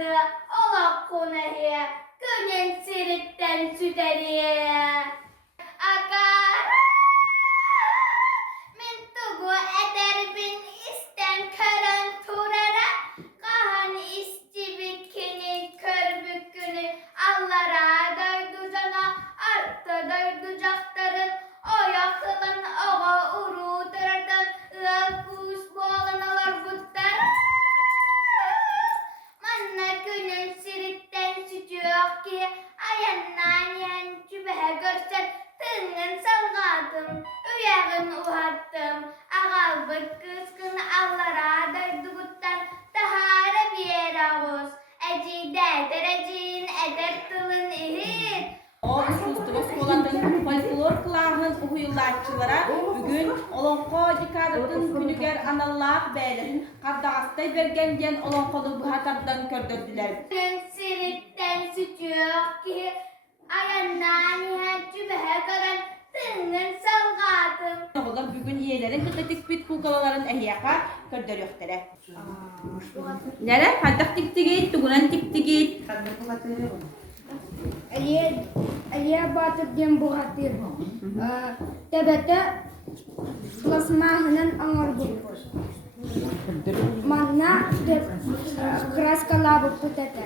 vardı ola konahiye günün siritten süteriye. Akar min tugu eder bin isten kören turara kahan isti bikini kör bükünü allara döydü cana arttı döydü caktarın o yakılın oğa uru dırırdın ıkus boğalanalar buttar manna günün siritten sütü yok ki ayannan yen cübehe görsen tığın salgadım üyağın uhattım ağalbık kızgın allara döydü guttan tahara bir yer ağuz ecide derecin eder tılın ihir. O iskustuva skolanın folklor kılağın uhuyullatçılara bugün olonko dikadatın günüger anallah beylerin kardağastay bergen gen olonkolu bu hatardan kördürdüler. Gün siritten sütü yok ki ayannan yen cübehe gören tığın salgadım. Oğlan bugün iyelerin kıtık bit kukalaların ehyaka kördür yoktere. Nere? Haddak tik tigit, tugunan tik tigit. Aliye batıp dem buğatir. Tebete plasmahının anor bu. Manna kraskala bu putete.